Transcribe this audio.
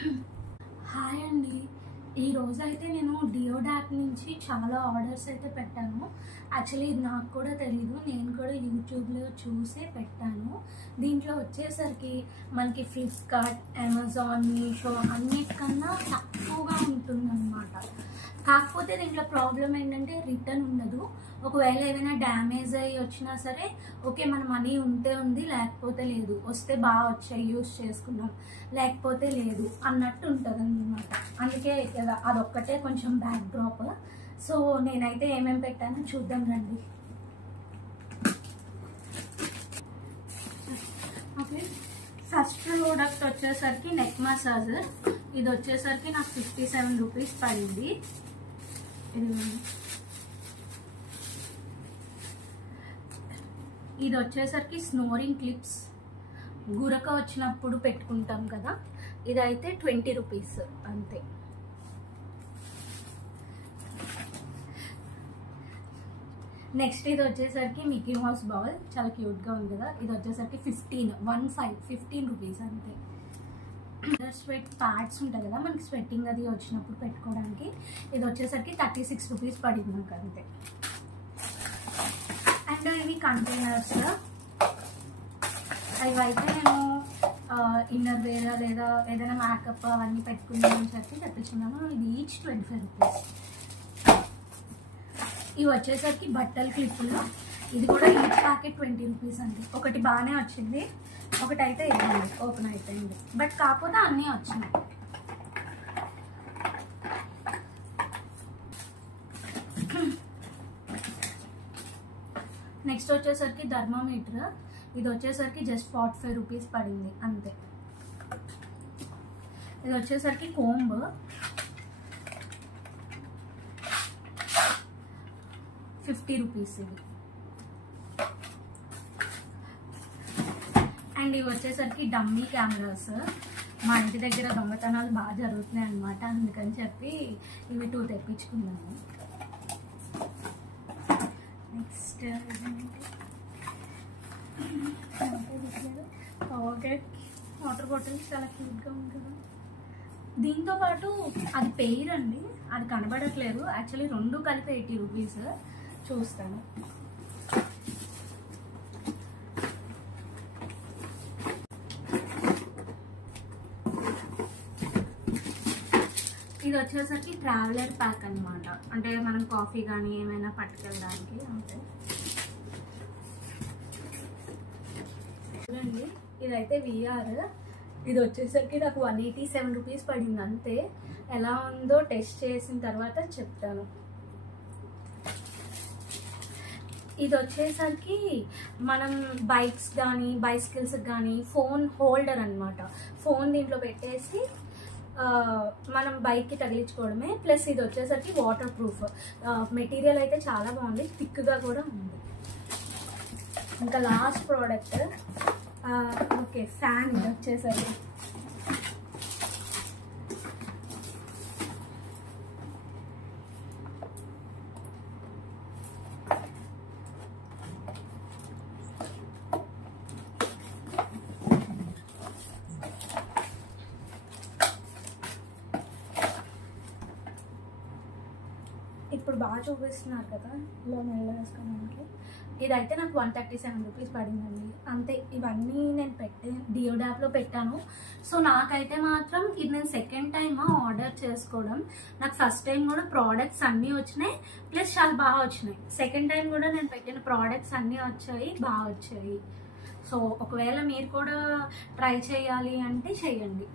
Hi అండి. ఈరోజు అయితే నేను డియోడ్ యాప్ నుంచి చాలా ఆర్డర్స్ అయితే పెట్టాను. యాక్చువల్లీ ఇది నాకు కూడా తెలీదు, నేను కూడా యూట్యూబ్లో చూసే పెట్టాను. దీంట్లో వచ్చేసరికి మనకి ఫ్లిప్కార్ట్, అమెజాన్, మీషో అన్నిటికన్నా తక్కువగా ఉంటుందన్నమాట. కాకపోతే దీంట్లో ప్రాబ్లం ఏంటంటే రిటర్న్ ఉండదు. ఒకవేళ ఏదైనా డ్యామేజ్ అయ్యి వచ్చినా సరే ఓకే, మన మనీ ఉంటే ఉంది, లేకపోతే లేదు. వస్తే బాగా వచ్చాయి, యూజ్ చేసుకున్నాం, లేకపోతే లేదు అన్నట్టు ఉంటుంది అన్నమాట. అందుకే అదొక్కటే కొంచెం బ్యాక్ డ్రాప్. సో నేనైతే ఏమేమి పెట్టానో చూద్దాం రండి. ఓకే, ఫస్ట్ ప్రోడక్ట్ వచ్చేసరికి నెక్ మసాజర్. ఇది వచ్చేసరికి నాకు 57 రూపీస్ పడింది. ఇది వచ్చేసరికి స్నోరింగ్ క్లిప్స్, గురక వచ్చినప్పుడు పెట్టుకుంటాం కదా, ఇదైతే 20 రూపీస్ అంతే. నెక్స్ట్ ఇది వచ్చేసరికి మిక్కీ మౌస్ బాల్, చాలా క్యూట్గా ఉంది కదా. ఇది వచ్చేసరికి 15 రూపీస్ అంతే. స్వెట్ ప్యాడ్స్ ఉంటాయి కదా మనకి, స్వెట్టింగ్ అది వచ్చినప్పుడు పెట్టుకోవడానికి, ఇది వచ్చేసరికి 36 రూపీస్ పడింది నాకు అంతే. అండ్ ఇవి కంటైనర్స్, ఇవైతే నేను ఇన్నర్ వేర్ లేదా ఏదైనా మేకప్ అవన్నీ పెట్టుకున్నామని చెప్పి తెప్పించుకున్నాను. ఇది ఈచ్ 25 రూపీస్. ఇవి వచ్చేసరికి బట్టల క్లిప్పులు, ఇది కూడా ఈచ్ ప్యాకెట్ 20 రూపీస్ అండి. ఒకటి బాగానే వచ్చింది, ఒకటి అయితే ఇవ్వండి ఓపెన్ అయిపోయింది, బట్ కాకపోతే అన్నీ వచ్చినాయి. నెక్స్ట్ వచ్చేసరికి థర్మోమీటర్, ఇది వచ్చేసరికి జస్ట్ 45 రూపీస్ పడింది అంతే. ఇది వచ్చేసరికి కోంబ్, $50 రూపీస్ ఇది. అండ్ ఇవి వచ్చేసరికి డమ్మీ కెమెరాస్. మా ఇంటి దగ్గర దొంగతనాలు బాగా జరుగుతున్నాయి అన్నమాట, అందుకని చెప్పి ఇవి 2 తెప్పించుకున్నాను. నెక్స్ట్ ఓకే, వాటర్ బాటిల్ చాలా క్యూట్గా ఉంది కదా. దీంతో పాటు అది పెయిర్ అండి, అది కనబడట్లేదు. యాక్చువల్లీ 2 కలిపి 80 రూపీస్. చూస్తాను. ఇది వచ్చేసరికి ట్రావెలర్ ప్యాక్ అనమాట, అంటే మనం కాఫీ కానీ ఏమైనా పట్టుకెళ్ళడానికి అంతే. చూడండి, ఇదైతే విఆర్. ఇది వచ్చేసరికి నాకు 187 రూపీస్ పడింది అంతే. ఎలా ఉందో టెస్ట్ చేసిన తర్వాత చెప్తాను. ఇది వచ్చేసరికి మనం బైక్స్ కానీ బైసికల్స్ కానీ ఫోన్ హోల్డర్ అనమాట. ఫోన్ దీంట్లో పెట్టేసి మనం బైక్కి తగిలించుకోవడమే. ప్లస్ ఇది వచ్చేసరికి వాటర్ ప్రూఫ్. మెటీరియల్ అయితే చాలా బాగుంది, థిక్గా కూడా ఉంది. ఇంకా లాస్ట్ ప్రోడక్ట్ ఓకే, ఫ్యాన్. ఇది వచ్చేసరికి ఇప్పుడు బాగా చూపిస్తున్నారు కదా ఇలా మెల్ల వేసుకోవడానికి. ఇదైతే నాకు 137 రూపీస్ పడిందండి అంతే. ఇవన్నీ నేను డియోడ్ యాప్లో పెట్టాను. సో నాకైతే మాత్రం ఇది నేను సెకండ్ టైం ఆర్డర్ చేసుకోవడం. నాకు ఫస్ట్ టైం కూడా ప్రోడక్ట్స్ అన్నీ వచ్చినాయి, ప్లస్ చాలా బాగా వచ్చినాయి. సెకండ్ టైం కూడా నేను పెట్టిన ప్రోడక్ట్స్ అన్నీ వచ్చాయి, బాగా వచ్చాయి. సో ఒకవేళ మీరు కూడా ట్రై చేయాలి అంటే చేయండి.